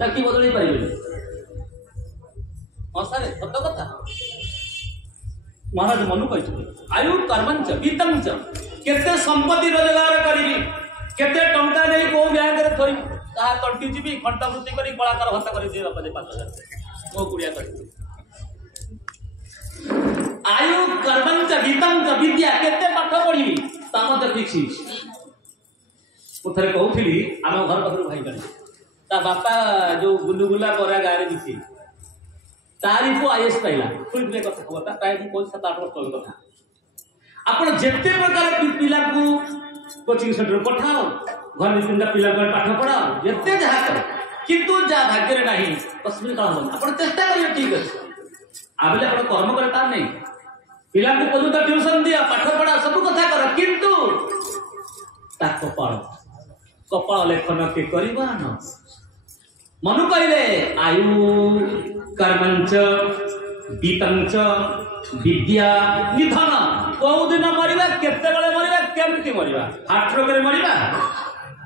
ताकि बदल पारे हाँ सारे सत कथा महाराज मनु कही आयु कर्मंच बीतंच केते संपत्ति रोजगार करी केते टंका नहीं को बैंक रे थोई ता कंटी जीवी घंटा वृत्ति करी कलाकार भत्ता करी दे बापा 5000 मो कुड़िया कर आयु कर्मंच बीतंच विद्या केते पाठ पढ़ी ता मते देखी मु थरे कहउथिली आम घर पाखर भाई करी ता बापा जो गुलुगुला बरा गारे दिथि तारी को आईएएस पाइला फुल कथा कथा प्राय को 7-8 वर्ष तल कथा आपण जेते प्रकार पिला को कोचिंग सेंटर पठाओ घर में तीनटा पिला को पाठ पढ़ाओ जेते जहा कर किंतु जा भाग्य रे नहीं तस्मिन काल हम आपण चेष्टा करियो ठीक अछि आबले आपण कर्म करता नहीं पिला को कोजो त ट्यूशन दिया पाठ पढ़ा सब कथा कर किंतु ता कपाल लेखन के करबा न मनु कहले आयु कर्मंच बीतंच विद्या निधन कौ दिन मरिबा केते बेले मरिबा केमति मरिबा हार्ट रोग रे मरिबा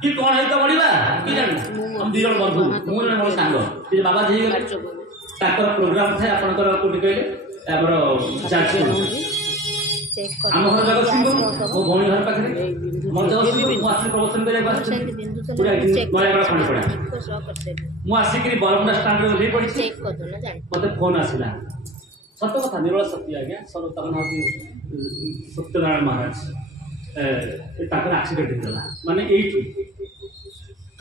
कि कोन हेत मरिबा कि जान हम दी जण बंधु मोर मोर सांग जे बाबा जी ताकर प्रोग्राम थे आपनकर कोटी कहले हमर जाची हम घर जगत सिंह मो भौणी घर पाखरे मोर जगत सिंह मो आसी प्रवचन करे बस पूरा नया बड़ा खंड पड़ा मु आसी कि बरमुंडा स्टैंड रे ओली पड़ी चेक कर दो ना जान मते फोन आसिला सत्य कथा निर्मल सत्य आज्ञा सब तखन होती सत्यनारायण महाराज ए ताकर एक्सीडेंट होला माने एई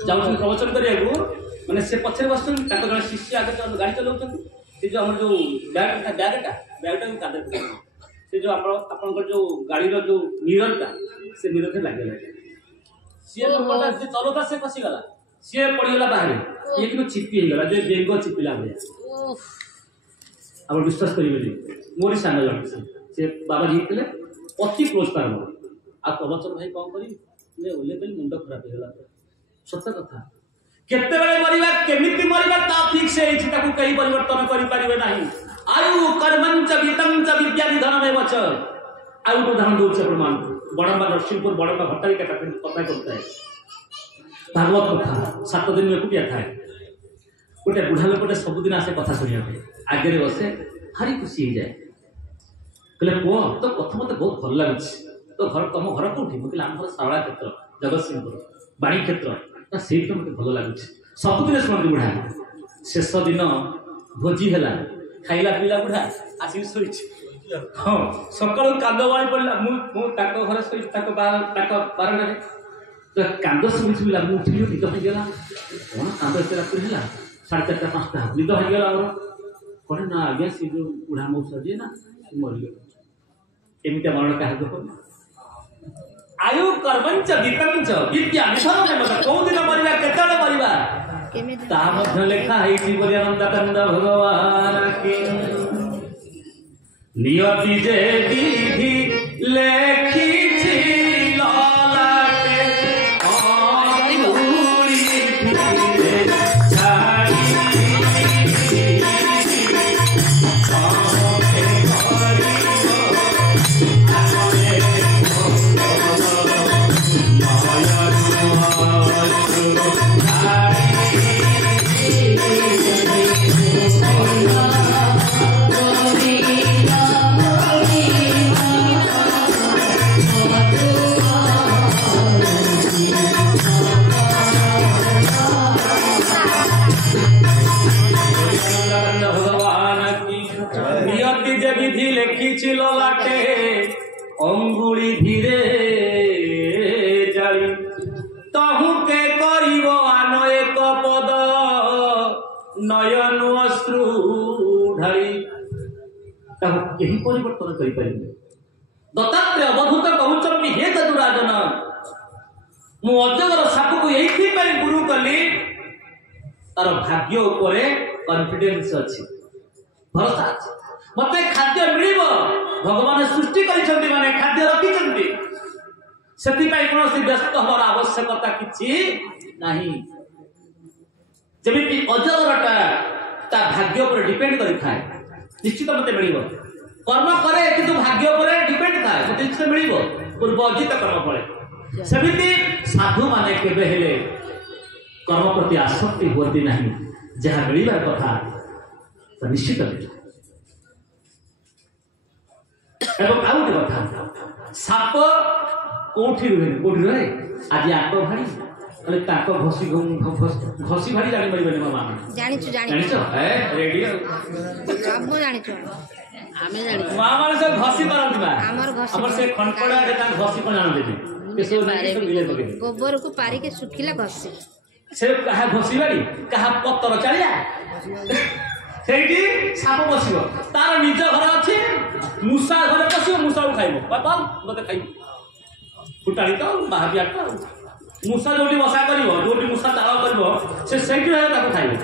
जाउछन प्रवचन करियागु माने से पछे बसछन ताकर जण शिष्य आगे गाड़ी चलाउछन से जो हमर जो बैगटा कादर से जो आपन जो गाड़ी रो जो मिररटा से मिरर थे लागे सी लोकटा जे चलोता से फसी गला सी पड़ीगला बाहर ये कि चिपी हे गला जे बेंगो चिपिला भया अब विश्वास करिबेनी मोरी सांग जण से बाबा जी तले अति क्लोज कर आ प्रवचन भाई कोन करी ने ओले बेल मुंड खराब हे गला सत्य कथा केते बेले मरिबा केमिति मरिबा ता ठीक से इछि ताकू कई परिवर्तन करि परिबे नाही आयु कर्मंच वितंच विद्या निधनमेव च आयु उदाहरण दो प्रमाण बड़म्बा नरसिंहपुर बड़म्बा भट्टारी का कथा करता है भागवत कथा 7 दिन में कुटिया थाए गोटे बुढ़ा लोकटे सबुदिन आसे कथा सुनिया आगे बसे भारी खुशी हो जाए कहले पुओ तो कथा मत बहुत भल लगुच तो घर तुम घर कौटी मुझे आम घर सावड़ा क्षेत्र जगत सिंहपुर बाणी क्षेत्र से मत भल लगुच सबुदिन शुणु बुढ़ा शेष दिन भोजी है खाइला पीला बुढ़ा आसिक शोई हाँ सकाल कांद बाड़ी पड़ा मुझे घर बारंडे तो कांद शुणी शुणा मुझे निद होगा कौन कांद एत रात है 4:30-5टा निद होगा कौन ना आज्ञा सी जो बुढ़ा मौसा जी ना मरीगल एमती मरण क्या आयु कर्मंच वितंच विद्या निधन कौ दिन मरिबा केतबेले मरिबा ता मध्य लेखा है जीवनानंद भगवान की नियति जे विधि लेखी अंगुली धीरे जाली तहु के करिवो आन एक पद नयन अश्रु ढाली ताहु केही परिवर्तन करि परिबे दत्तात्रेय अवधूत कहउछन्ति हे ददुराजन मु अजगर साप को एथि पई गुरु कली तार भाग्य उपरे कॉन्फिडेंस अछि भरोसा अछि मते खाद्य मिलिबो भगवान सृष्टि करिसंती माने खाद्य रखिसंती सेति पई कोनोसी व्यस्त होबार आवश्यकता किछि नाही जेमिति अजगरटा ता भाग्य पर डिपेंड करि थाए निश्चित मते मिलिबो कर्म करे किंतु भाग्य पर डिपेंड थाए मते निश्चित मिलिबो पूर्व अर्जित कर्म फले सेमिति साधु माने केबे हेले कर्म प्रति आसक्ति होती नाही जहाँ मिलवार कथा निश्चित एवं आउ गोटे कथा साप कोठी रहे आज आक भाड़ी कहले ताक घसी घसी भाड़ी जानि परिबे मामा जानिछु रेडी सब जानिछु आमे जानि मामा से घसी करंती बा हमर से खनपड़ा रे ता घसी कोन जान देती केसो मिले बगे गोबर को पारी के सुखिला घसी से कहा घसी बाड़ी कहा पत्तर चालिया सेठी साप बसिबो तार निज घर अछि मुसा घर पसिबो मुसा खाइबो बाबा मते खाइबो फुटाड़ी तो बाहाबिया तो मुसा जोटी बसा करिवो जोटी मुसा ताळ करिवो से सेठी रहे ताको खाइबो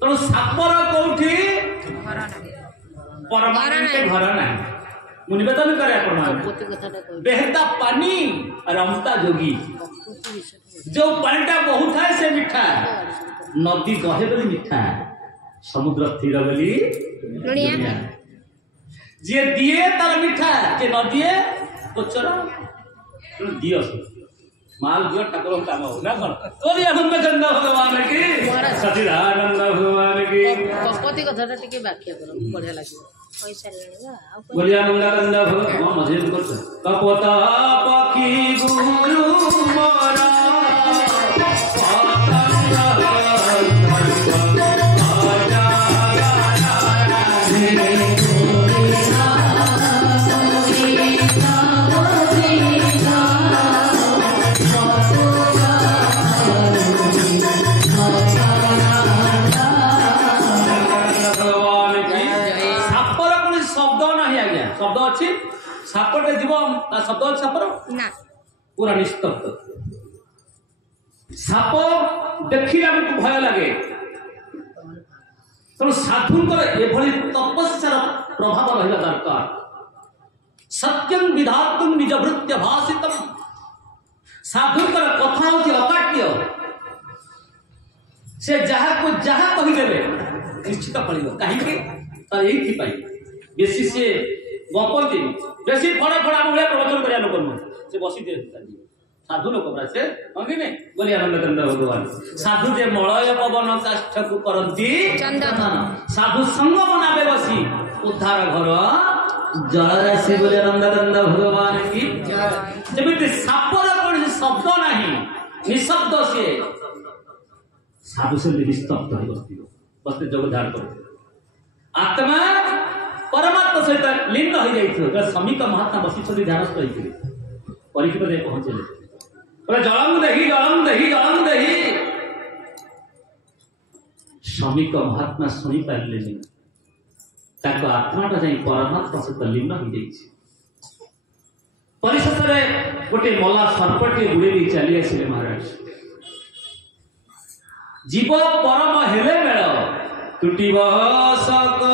तो सापर कोठी परमानेंट घर ना मु निवेदन करे आपण बेहता पानी रमता जोगी जो पानीटा बहुत है से मीठा नदी कहे बोली मीठा समुद्र स्थिर बोली लुणिया जे दिए तार मीठा जे न दिए कोचरा दियो माल दियो ठाकुर काम हो ना कोन तोरी आनंद चंद भगवान की सचिदानंद भगवान की कपति कथाटा टिके व्याख्या करो बढ़िया लागियो पैसा लेबा बोली आनंद भगवान मजे कर कपता पखी गुरु मोरा शब्द अच्छी सापटे जीव शब्द अच्छे सापर ना पूरा निस्तब्ध साप देखिले हमको भय लगे तेणु साधुंकर एभली तपस्यार प्रभाव रहा दरकार सत्यं विधातुं निज भृत्य भाषितम साधुंकर कथा होती अकाट्य से जहाँ को जहाँ कहीदेवे निश्चित पड़ो कहीं बेसी से गपति बेसी फड़ा फड़ा भाई प्रवचन करिया लोक नुह से बसी साधु लोक परा से कि नहीं बोली आनंद चंद्र भगवान साधु जे मलय पवन काष्ठ को करंती चंदन साधु संग बनाबे बसी उद्धार घर जल राशि बोली आनंद चंद्र भगवान की जमिति सापर कोन शब्द नहीं निशब्द से साधु से निस्तब्ध हो बसते जग धार कर आत्मा परमात्मा सहित लीन हो जाइए समीक महात्मा बसी ध्यानस्थ होते परीक्षित जाए पहुंचे जलम दही समीक महात्मा शुणी पारे आत्माटा जाए परमात्मा सहित लीन हो जाइए परिशेष में गोटे मला सर्पटे बुड़े चली आसिले महाराज जीव परम हेले मेल तुटी सक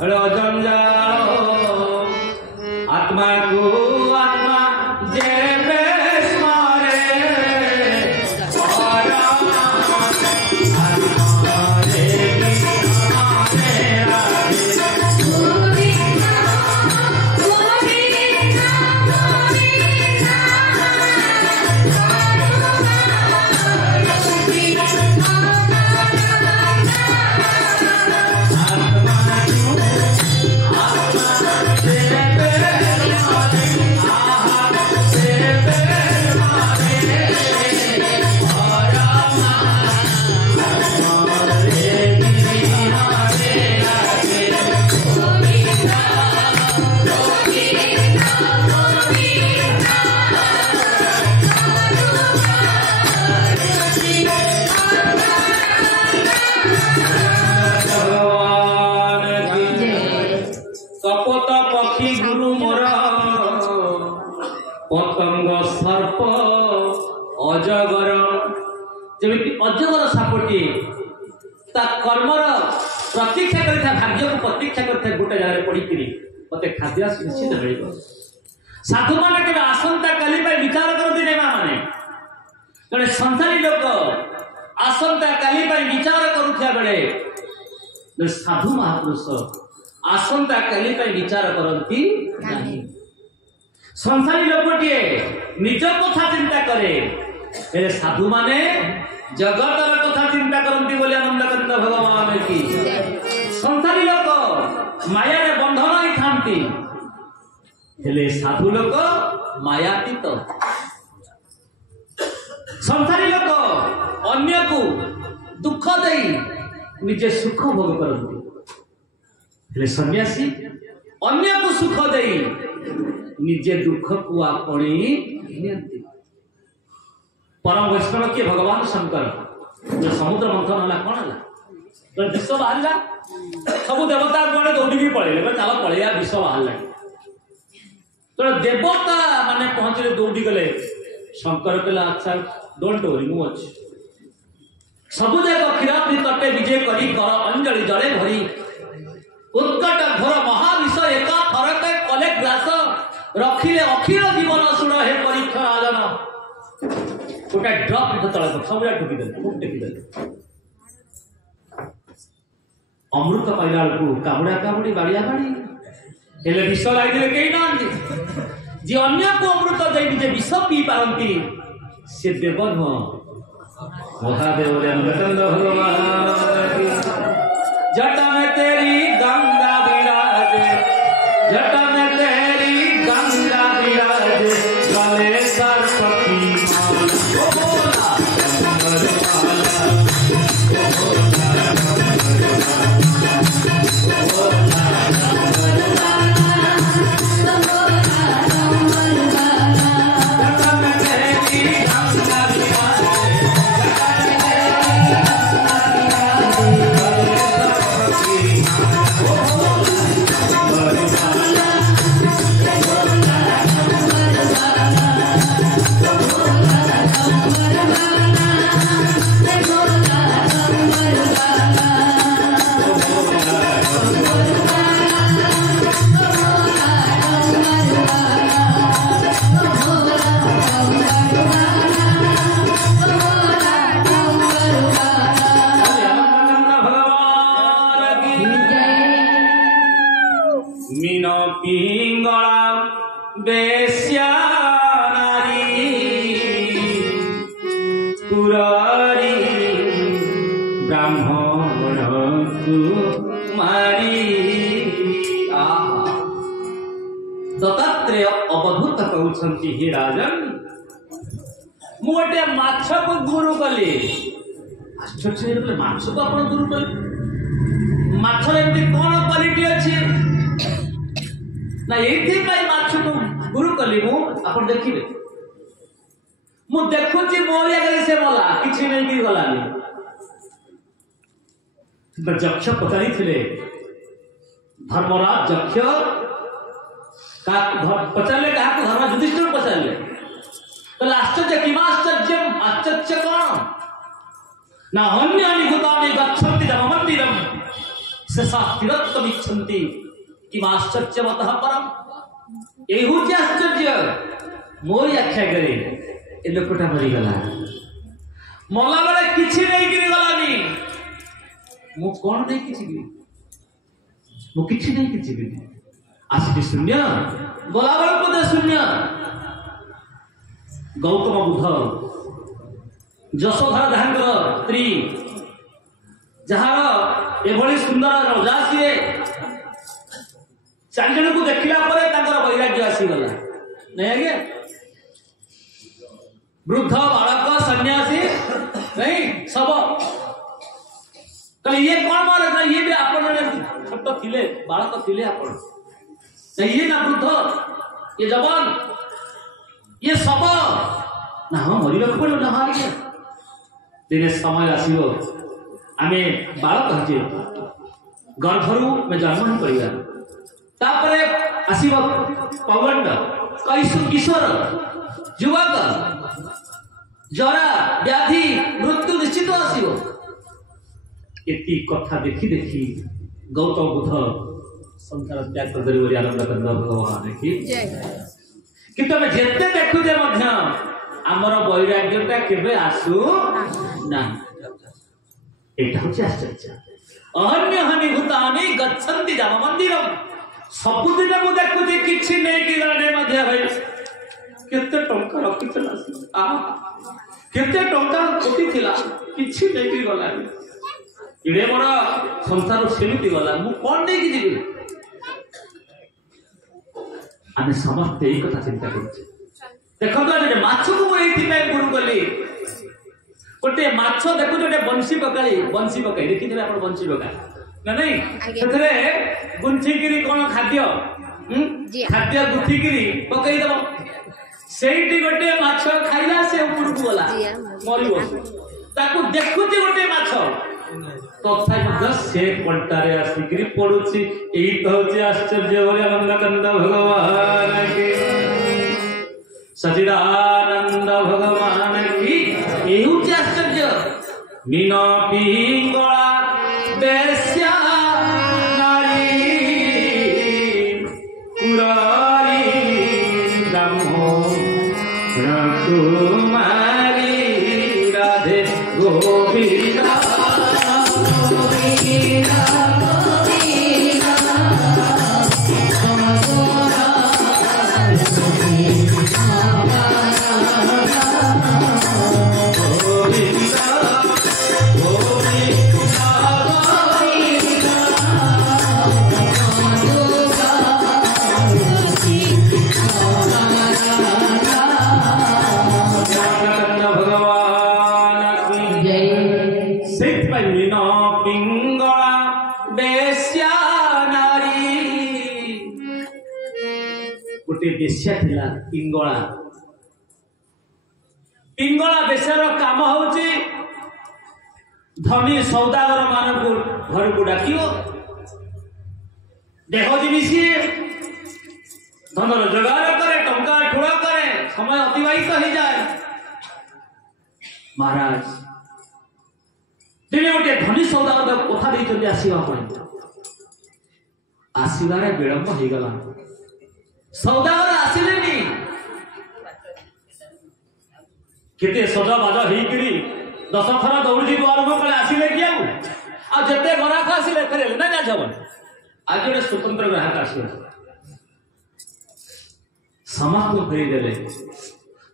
जंजाल आत्मा को आत्मा जेबे अजगर जमी अजगर सापटी कर्मर प्रतीक्षा कर भाग्य को प्रतीक्षा कर गोटे जगह पड़ी मत खाद्य निश्चित मिल साधु मैंने के आसंता काली विचार करती नहीं माने जड़े संसारी लोक आसंता काली विचार करुवा बेले साधु महापुरुष आसंता काली विचार करती नहीं संसारी लोकटे निज कथा चिंता करे साधु माने जगतर कथा चिंता करती बोले आनंद भगवान की संसारी लोक माया रे बंधन ही थांती हेले साधु लोक मायातीत संसारी लोक अन्य को दुख दे निजे सुख भोग करती हेले सन्यासी अन्य को सुख दे निजे दुख को आपणी नियंती परम वैष्णव किए भगवान शंकर जो समुद्र मंथन है कौन है तो विश्व बाहर सब देवता गणे दौड़ी पड़े चल पलैया विश्व बाहर तो देवता माने पहुंचले दौड़ी गले शंकर कहला अच्छा डोंट वरी मु अच्छी सबु जाक क्षीराब्दी तटे विजय करी कर अंजलि जले भरी उत्कट घोर महाविष एका फरक कले ग्रास रखिले अखिल जीवन सुण हे परीक्षा आजन गोटे ड्रप तले सब ढुकीदे टेकिदे अमृत पाइला बेलू कामुड़ा कामुड़ी बाड़िया बाड़ी हेले विष लगे कहीं ना जी अन्य को अमृत दे जे विष पी पारती से देव नुह महादेव भगवान जटा में तेरी गंगा विराजे जटा में तेरी गंगा विराजे गले सरस्वती दत्तात्रेय अवधूत कहते हे राजन मुझे माछ को गुरु कली आश्चर्य माछ को आप गुरु कले माछर एमती कौन क्वालिटी अच्छी ना ये माछ को गुरु कली आप देखिए मु देखुची मोरी आगे से मला किसी नहीं कि गलानी यक्ष पचारि धर्मराज यक्ष पचारे क्या धर्म युधिष्ठिर पचारे तो आश्चर्य किमाश्चर्य आश्चर्य कौन ना अन्य भूतानि गच्छन्ति राममन्दिरं स्थिरत्वमिच्छन्ति किमाश्चर्यवतः परम यही हूँ आश्चर्य मोरी आख्या करे ए लोकटा मरीगला मला बेले किछि नहीं गिरी गलानी मु कौन नहीं किछि गिरी मु किछि नहीं किछि गिरी आसिटी शून्य गला बेले को शून्य गौतम बुद्ध यशोधरा दाहांकर स्त्री जहार एभली सुंदर रजा सी चार जन को देखला वैराग्य आसीगला नहीं आगे वृद्ध बालक सन्यासी नहीं सब ये कौन बालक ये भी आप छोट थिले बालक थिले आप ये ना वृद्ध ये जवान ये सब ना हम मरिବାକୁ पड़ो ना हार गया दिने समय आसीबो आमे बालक हजे गर्भरू में जन्म करिया तापरे आसीबो पवंड किशोर युवक जरा व्याधि मृत्यु निश्चित आसीबो एती कथा देखी देखी गौतम बुद्ध संसार त्याग कर आनंद करना भगवान की किंतु आम जिते देखुचे आमर वैराग्यता केबे आसू ना एटा होची आश्चर्य अन्य हनि भूतानि गच्छन्ति राम मंदिरम सबुदिन मु देखुची किछि नै कि गणे मध्य होय केते टंका रखिथिला आ केते टंका कोटी थिला किछि लेके गला इडे बड़ा संसार सेमिति गला मु कोन नै कि दिबी आमे समस्त एई कथा चिंता करछे देखो तो जे माछ को मु एथि पे गुरु गली गोटे माछ देखु जे बंसी पकाई देखि देबे आपण बंसी पका ना नहीं सेतरे गुंठीगिरी कोन खाद्य खाद्य गुंठीगिरी पकाई देबो सेठी गोटे माछ खाइला से ऊपर को गला मरिबो ताकू देखुती गोटे माछ तथा मध्य से पलटारे आसिकरी पडुची एई कहउची आश्चर्य बोले आनंद भगवान की सचिदानंद भगवान की एई आश्चर्य मीना पिंगला बेस्या नारी पुरारी ब्रह्मो कुमारी राधे गोविंदा बेश्या थिला पिंगला बेश्यार काम होची धनी सौदागर मानकु घर को डाकियो देह जीवी धन रोजगार करे टंका ठुड़ा करे समय अतिबाहित हो जाए महाराज दिने गोटे धनी सौदागर कथा देइछन्ते आसीबारे विलंब हो गला सौदागर आसिलेनी केते सदा बाजा हेकरी 10 थरा दौड़ी द्वार को कले आसिले किया आ जते ग्राहक आसिले करे ना जा जवन आज गोटे स्वतंत्र ग्राहक आसिले समाप्त करि देले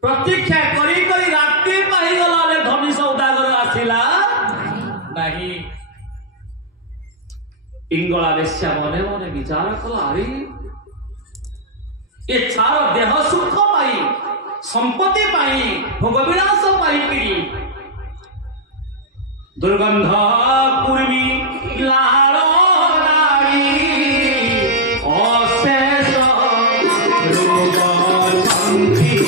प्रतीक्षा करी करी राति पाही गलाले धनी सौदागर आसिला नहीं पिंगला बेश्या मने मने विचार कला अरे ये चार देह सुख पाई संपत्ति पाई भोग विलास पाई पिरी दुर्गंध कुर्मी लारो नारी अशेष रोग संधि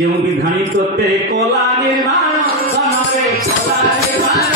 जो विधानी तोते कला निर्माण धनरे कला निर्माण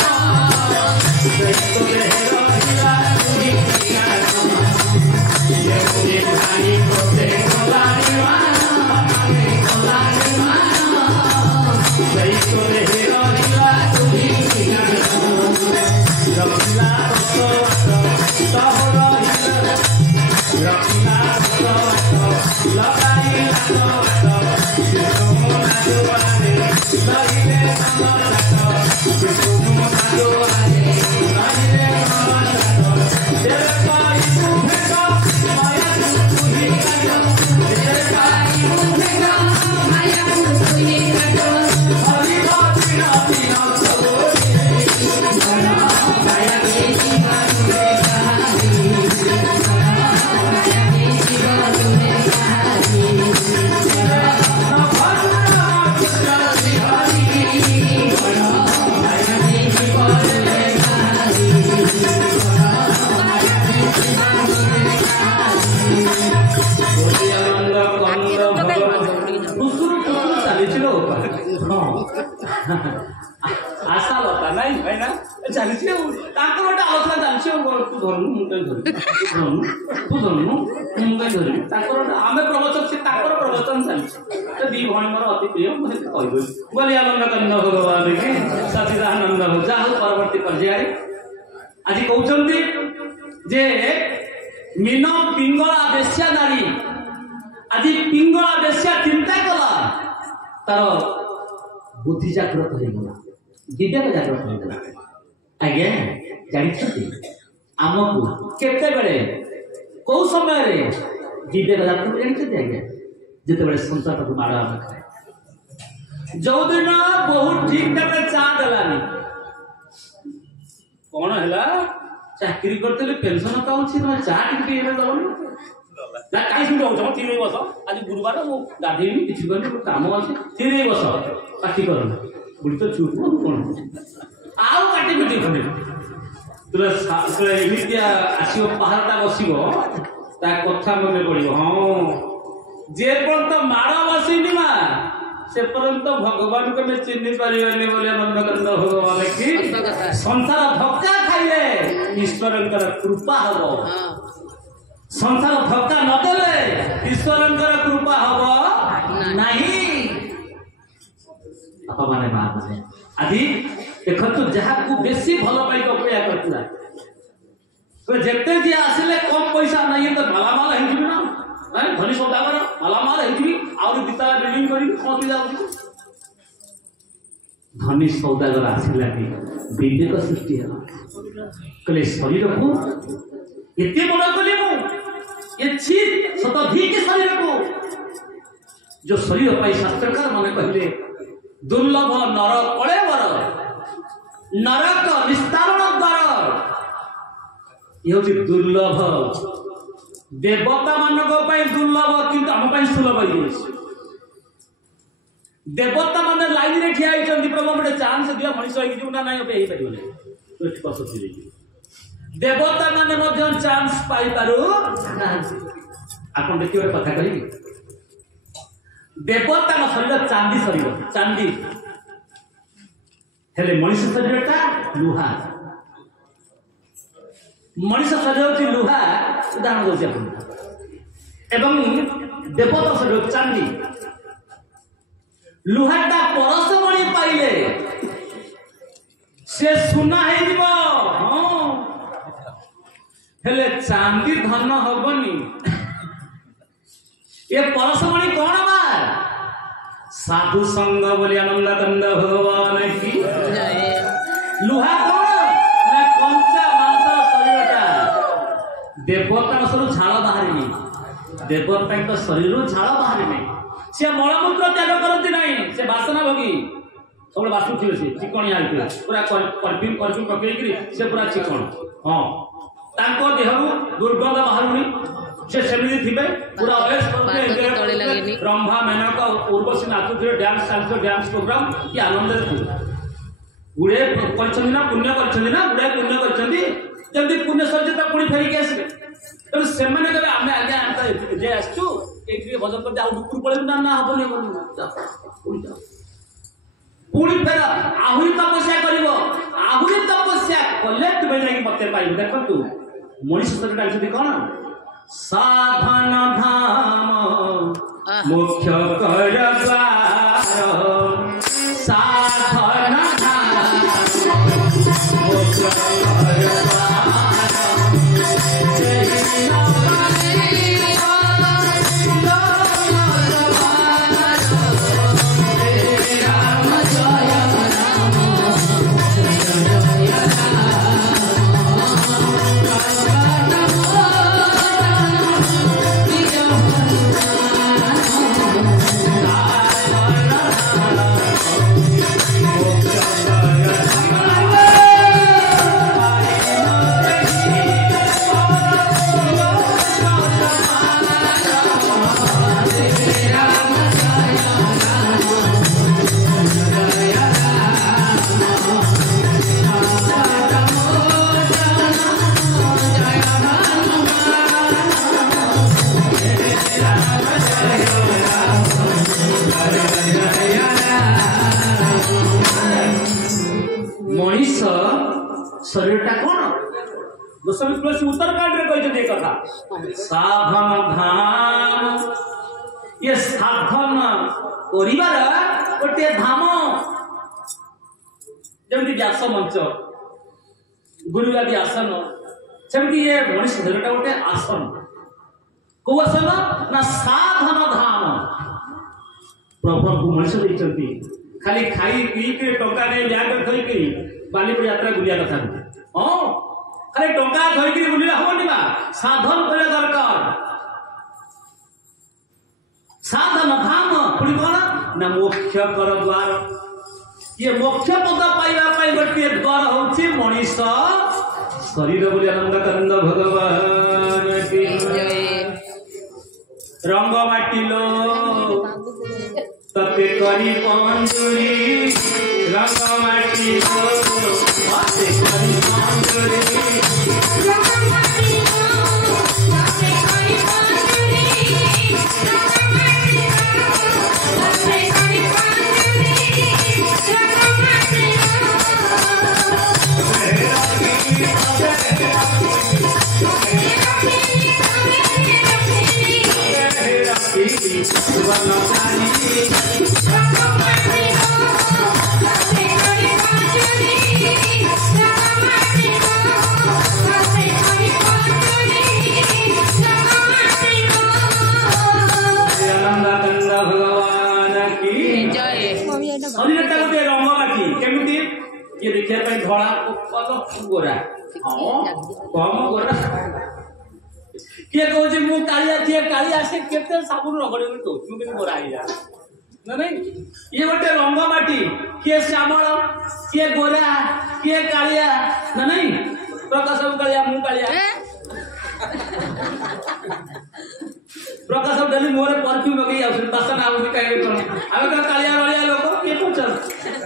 आशा लता नहीं है ना चली गोटे आलोचना चलती तू धरनु मुझे धरनु आम प्रवचन से प्रवचन चलती दी भाई मोर अति प्रिय मुझे कह बोली आनंद कंद भगवान की सचिदानंद जहाँ परवर्ती पर्याय आज कहते जे मीन पिंगला बेश्या नारी आज पिंगला बेश्या चिंता कला तार बुद्धि जागृत हो गला विवेक जागृत हो गला आज्ञा जानी आमको केते बेले को समय रे विवेक जागृत जानी आज्ञा जिते संसार को माड़ खाए जो दिन बहुत ठीक ठाक चा देलानी कौन है चाकरी करते पेंशन पाऊँ चा टी दबनी ना कहीं सुन रहा तीन बस आज गुरुवार मु गाधेबी किसी कम अच्छे तीन बस पार्टी कर बुढ़ी तो चुप कौन आउ काटी पिटी खंडे एमती आसो पहाड़टा बसो ता कथा मन पड़ो हाँ जे पर्यंत माड़ बसनी माँ से पर्यंत भगवान को मैं चिन्ह पारे बोले नंदकंद भगवान की संसार धक्का खाइले ईश्वर कृपा हम संसार धक्का नदेले ईश्वर कृपा हम नहीं आप माने माने आदि देखु जहाँ को बेसी भल पाई अपेक्षा करता जिते जी आसिले कम पैसा नहीं तो मालामाल हो ना धनी सौदागर मालामाल हो आउ दिताला बिल्डिंग कर कौन जाऊँ धनी सौदागर आसला कि विवेक सृष्टि कहले शरीर को एते बड़ा कले मु ये चीज शताधिक शरीर को जो शरीर पाई शास्त्रकार माने कहले दुर्लभ नर कले बर नरक विस्तारण द्वार ये हूँ दुर्लभ देवता मानक दुर्लभ किंतु आम सुलभ हो देवता माने लाइन रे ठिया होइछन प्रभु गोटे चांस दिया मनुष्य होई ना नहीं पे पारिबो नै तो कसो देवता माने मध्य चांस पाई पारु आपन देखियो कथा कहि देवता का शरीर चांदी शरीर चांदी हेले मनुष्य शरीरटा लुहा मनुष्य शरीर होची लुहा उदाहरण दोछि आपन एवं देवता शरीर चांदी लुहाटा परसमणि पाइले से सुना है जीव हाँ हेले चांदी धन हबनी ये परसमणि कौन बा साधु संग बोली आनंद कंद भगवान की लुहा कौन ना कंचा मांस शरीरटा देवता सब झाड़ बाहरी देवता तो शरीर झाड़ बाहरी से मलमूत्र त्याग करती नहीं से बासना भोगी सब बासुथिबे से चिकणिया होइबे पूरा परफ्यूम परफ्यूम पकेइकरी से पूरा चिकण हां तांको देहरु दुर्गंध बाहरुनी से सेमिति थिबे पूरा अवेश करते ब्रह्मा मेनक उर्वशी नाचुथिबे डांस प्रोग्राम की आनंद थे गुड़े करछन ना पुण्य करछन ना गुड़े पुण्य करछन जल्दी पुण्य सर्जित पुणी फेरिक आसबे तो से माने कबे आमे आगे जे आछू एक भजन करते आउट पड़े ना हबनी पुणी फेर आहुरी तपस्या कर आहुरी तपस्या कले तुम जाकि मत पाइब देखु मनीष शरीर कौन साधन धाम मुख्य कर साधन धाम मुख्य शरीरटा कौन गोस्वामी तुलसी उत्तरकांड रे कहते कथा साधन धाम ये साधन करिवार गोटे धाम जमती व्यास मंच गुरु आदि आसन सेमती ये मनुष्य शरीरटा गोटे आसन को आसन ना साधन धाम प्रभु को मनुष्य देचंती खाली खाई पी के टंका ने ब्याग थई के बालीपुर यात्रा बुलिया कथा हाँ खाली टंका धरिक बुलिया हम साधन कर दरकार साधन धाम पुणी कौन ना मोक्ष कर द्वार ये मोक्ष पद पाइबा गोटे द्वार हूँ मनीष शरीर बोली आनंद कंद भगवान की रंग माटिलो तते करी पंजुरी रंग माटिलो तते करी पंजुरी धड़ा गोरा कम गोरा किए कहूँ मु कालिया किए कालिया से केते साबुन रगड़ी तो तू भी गोरा ही जा ना नहीं ये गोटे रंग माटी किए श्यामल किए गोरा किए कालिया ना नहीं प्रकाश कालिया मु कालिया प्रकाश डेली मोरे परफ्यूम लगे आउछ बासन आउछ काहे कोन आमे तो कालिया रलिया लोग के पूछन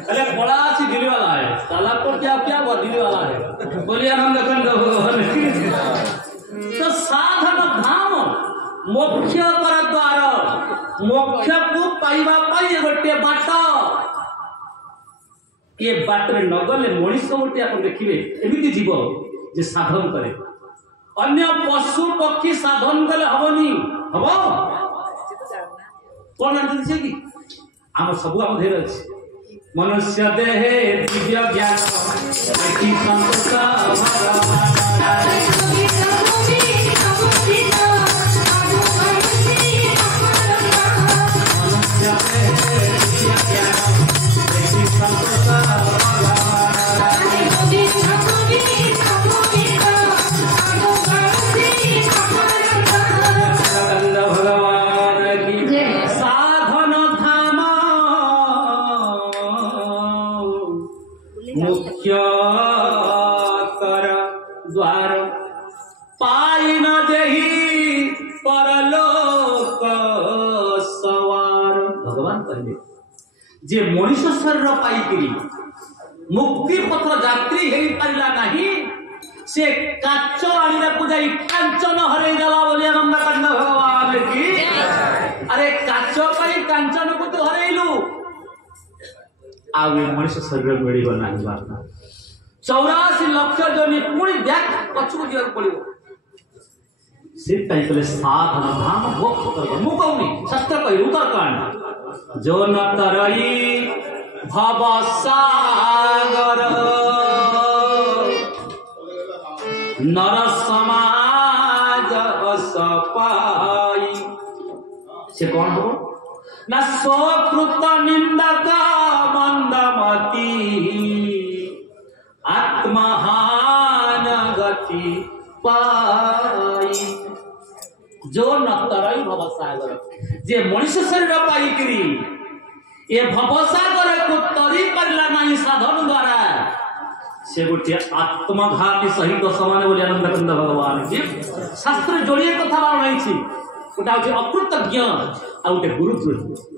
अरे बड़ा सी दिल वाला है साला को क्या दिल वाला है बोलिए आनंद कंद भगवान तो साधन धाम मोक्ष कर द्वार मोक्ष को पाइबा पाई गोटे बाट ये बाट रे नगले मनीष गोटे आप देखिए एमती जीव जे साधन करे अन्य पशु पक्षी साधन कले हबनी हबो कौन जानते कि आम सब आम धेर अच्छे मनुष्य देहे दिव्य ज्ञान मुख्य कर द्वार पाई न देही परलोक सवार भगवान कहले जे मनुष्य शरीर पाई मुक्ति पथ यात्री हो पारा नहीं से काच आने को जाई कांचन हरई देला बोली आनंद कंद भगवान की अरे काच पाई कांचन को तू हरईलु आगे मनुष्य शरीर मिल ना 84 लक्ष जनी पुणी देख पछुक दियर पड़िबो से कहले साधन धाम मोक्ष कर मु कहूनी शास्त्र कहि उत्तरकांड जो न तरई भव सागर नर समाज असपाई से कौन हो ना स्वकृत निंदक मंदमती आत्महान गति पाई जो न तरई भवसागर जे मनुष्य शरीर पाई करी ये भवसागर को तरी परला नहीं साधन द्वारा से गोटे आत्मघाती सहित समान बोली आनंद कंद भगवान जी शास्त्र जोड़िए कथा बार नहीं गोटा हूँ अकृतज्ञ आ गोटे गुरुद्रोही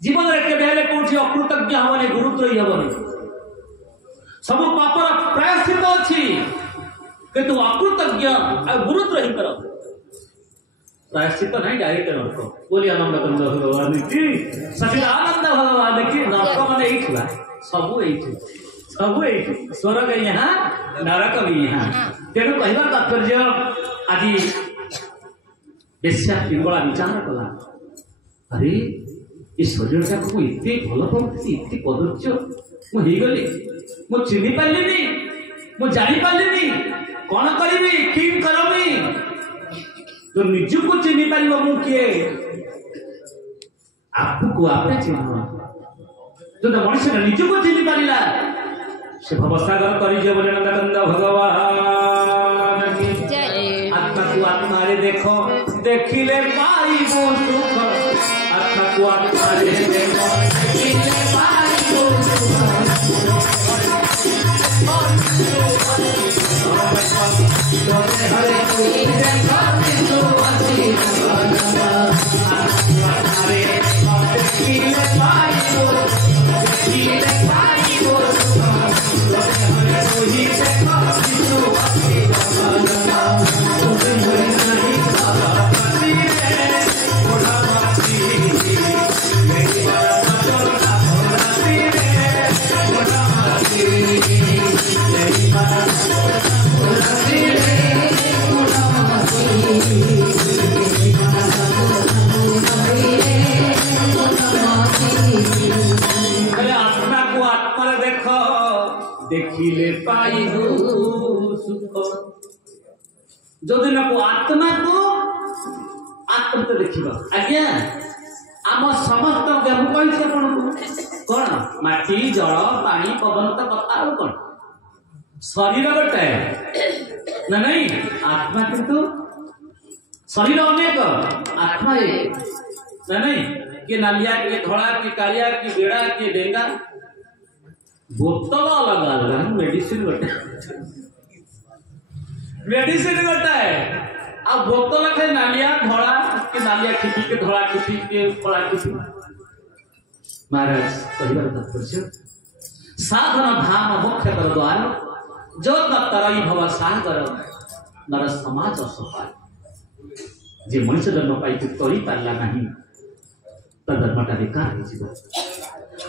जीवन में केवे कौटी अकृतज्ञ हेनी गुरुद्रोही हेनी सब पापर प्रायश्चित अच्छी किंतु अकृतज्ञ आ गुरुद्रोही कर प्रायश्चित नहीं डायरेक्ट नरक बोली आनंद कंद भगवान की सचिदानंद भगवान की नरक मैंने यही सब स्वर्ग यहाँ नरक भी यहाँ तेणु कहवा तात्पर्य आज बेश्या पिंगला विचार कला अरे ये शरीर टाक एत भल पाती एत कदर्य मुझे मु चिन्ह पारे मु जापारे कौन करी कि करमी जो निजको चिन्ह पार मु किए आपको आपे चिन्ह जो मनुष्य निजको चिन्ह पारा से भवसागर कर भगवान आत्मा को आत्मा रे देख देखिले पाइब पाइबो सुख आत्मा को आत्मा रे देखो देखिले पाइबो सुख तोते हरे तुही देखो बिंदु अति हरे देखिले पाइबो देखिले पाइबो सुख तोते हरे तुही देखो बिंदु अति देखिले पाइबो सुख जो दिन को आत्मा को आत्म तो देखिबा आज्ञा आम समस्त देह कहि कौन माटी जल पानी पवन तो कथा और कौन शरीर गोटे ना नहीं आत्मा किंतु शरीर अनेक आत्मा एक ना नहीं कि नालिया कि धड़ा कि कालिया कि बेड़ा कि डेंगा बोतल अलग अलग मेडिसिन गोटे है अब बोतल के नालिया धड़ा कि नालिया खिपी के धड़ा खिपी के कला खिपी महाराज परिवार तात्पर्य साधन धाम मोक्ष कर द्वार जो तरई भव सागर नर समाज सफाय जे मनुष्य जन्म पाई करी पारला नहीं तो धर्मटा बेकार हो जीव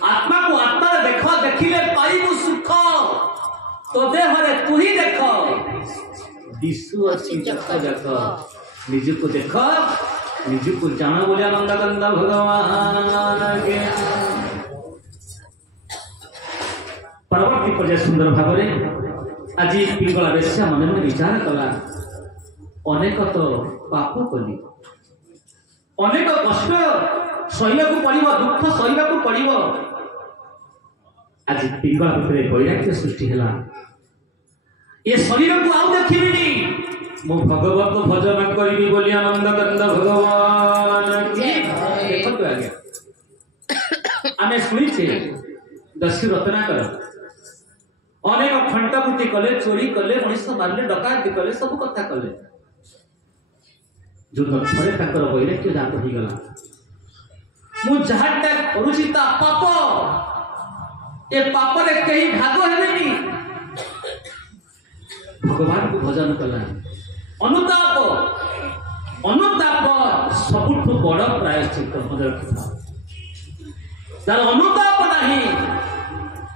आत्मा को आत्मा देख देखिले पाइबु सुख तो देहरे तू ही देख दिशु अच्छी देख देख निज को देख निज को जान बोलिया नंदकंद भगवान के परवर्ती पर्याय सुंदर भावरे आज पिंगला बेश्या मन मन विचार कला अनेक तो पाप कली अनेक कष्ट सहिया को पड़िबो दुख सहिया को पड़िबो आज पिंगला भितर वैराग्य सृष्टि हला ये शरीर को आउ देखिबिनी मो भगवत भजन करिबी बोली आनंद कंद भगवान की देखो आगे आमे सुनिछे दस्यु रत्नाकर अनेक खंडभूति कले चोरी कले मनुष्य मारले डकायती कले सब कथा कले जो थरे ताकर वैराग्य जात हो गला मु जहाटा करूची ता पाप ए पाप रे कहीं भाग हेबेनी भगवान को भजन कला अनुताप अनुताप सबुठ बड़ प्रायश्चित मदर रखिता तार अनुताप नहीं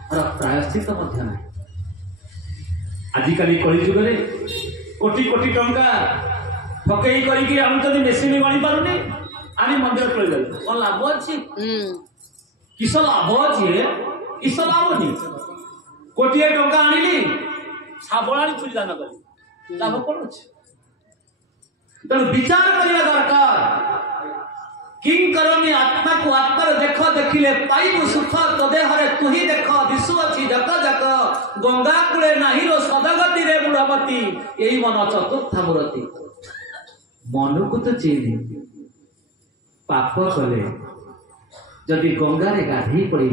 और प्रायश्चित मध्य नहीं आजिकल कली जुग रे कोटी कोटी टंका ठकई करिकी हम जदि मेसिन गणी पारुनी आनी मंदिर चल जाऊ कौन लाभ अच्छी किस लाभ अच्छी किस लाभ नहीं कोटिए टंका आनिली साबणानी चुरी दान करी लाभ कौन अच्छे तेणु विचार करने दरकार किं करनी आत्मा को आत्मा देख देखिले पाइबु सुख तो देहरे तू ही देख दिशु अच्छी जक जक गंगा कूले नाही रो सदगति रे बुढ़वती यही मन चतुर्था मूर्ति मन को तो चेनी पाप कले जदि गंगा रे गाधी पड़ी